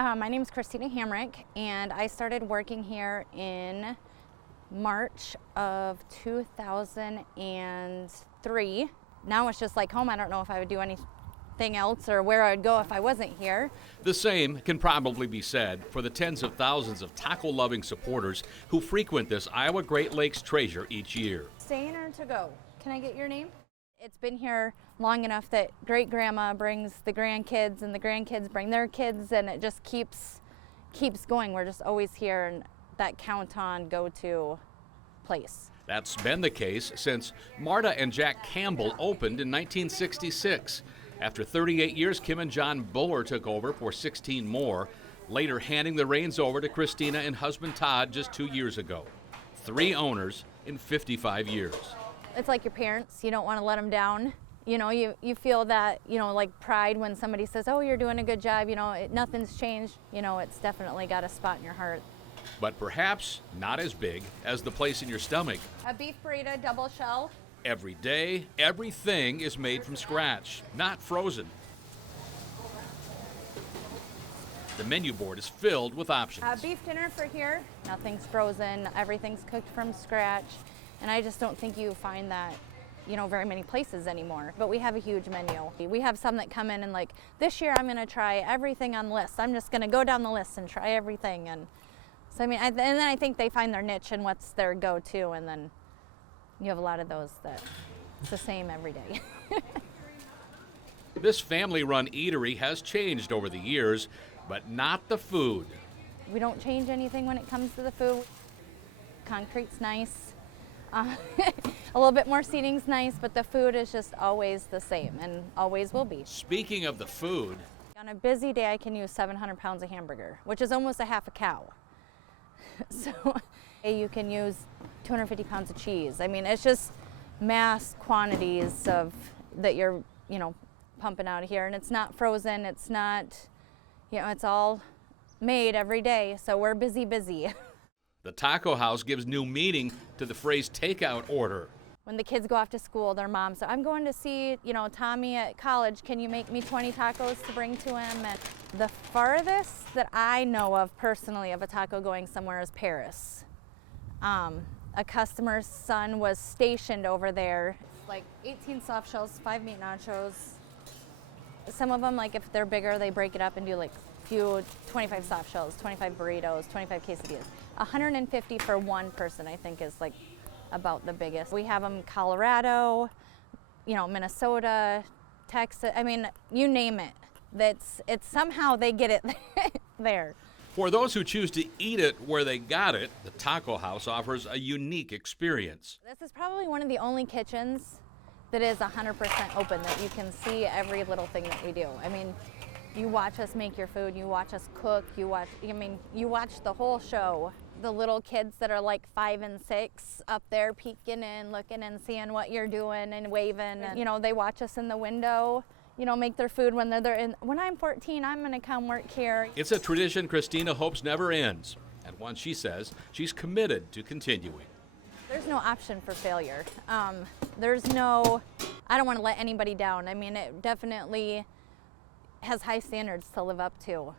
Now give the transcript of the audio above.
My name is Christina Hamrick, and I started working here in March of 2003. Now it's just like home. I don't know if I would do anything else or where I would go if I wasn't here. The same can probably be said for the tens of thousands of taco-loving supporters who frequent this Iowa Great Lakes treasure each year. Staying or to go? Can I get your name? It's been here long enough that great-grandma brings the grandkids and the grandkids bring their kids, and it just keeps going. We're just always here, and that count-on go-to place. That's been the case since Marta and Jack Campbell opened in 1966. After 38 years, Kim and John Buller took over for 16 more, later handing the reins over to Christina and husband Todd just 2 years ago. 3 owners in 55 years. It's like your parents. You don't want to let them down. You know, you feel that, like pride when somebody says, oh, you're doing a good job, nothing's changed. It's definitely got a spot in your heart. But perhaps not as big as the place in your stomach. A beef burrito, double shell. Every day, everything is made from scratch, not frozen. The menu board is filled with options. Beef dinner for here. Nothing's frozen. Everything's cooked from scratch. And I just don't think you find that, very many places anymore. But we have a huge menu. We have some that come in and like, this year I'm going to try everything on the list. I'm just going to go down the list and try everything. And so, and then I think they find their niche and what's their go-to. And then you have a lot of those that it's the same every day. This family-run eatery has changed over the years, but not the food. We don't change anything when it comes to the food. Concrete's nice. A little bit more seating's nice, but the food is just always the same and always will be. Speaking of the food, on a busy day I can use 700 pounds of hamburger, which is almost a half a cow. So you can use 250 pounds of cheese. I mean, it's just mass quantities of that you're, pumping out of here, and it's not frozen. It's not, it's all made every day. So we're busy. the taco house gives new meaning to the phrase takeout order. When the kids go off to school, their mom says, I'm going to see, Tommy at college. Can you make me 20 tacos to bring to him? And the farthest that I know of personally of a taco going somewhere is Paris. A customer's son was stationed over there. It's like 18 soft shells, 5 meat nachos. Some of them, like if they're bigger, they break it up and do like 25 soft shells, 25 burritos, 25 quesadillas. 150 for one person, I think, is like about the biggest. We have them Colorado, Minnesota, Texas. I mean, you name it. It's somehow they get it there. For those who choose to eat it where they got it, the Taco House offers a unique experience. This is probably one of the only kitchens that is 100% open, that you can see every little thing that we do. I mean, you watch us make your food, you watch us cook, you watch the whole show. The little kids that are like 5 and 6 up there peeking in, looking and seeing what you're doing and waving. And, they watch us in the window, make their food when they're in. When I'm 14, I'm going to come work here. It's a tradition Christina hopes never ends, and one she says she's committed to continuing. There's no option for failure. I don't want to let anybody down. I mean, it definitely has high standards to live up to.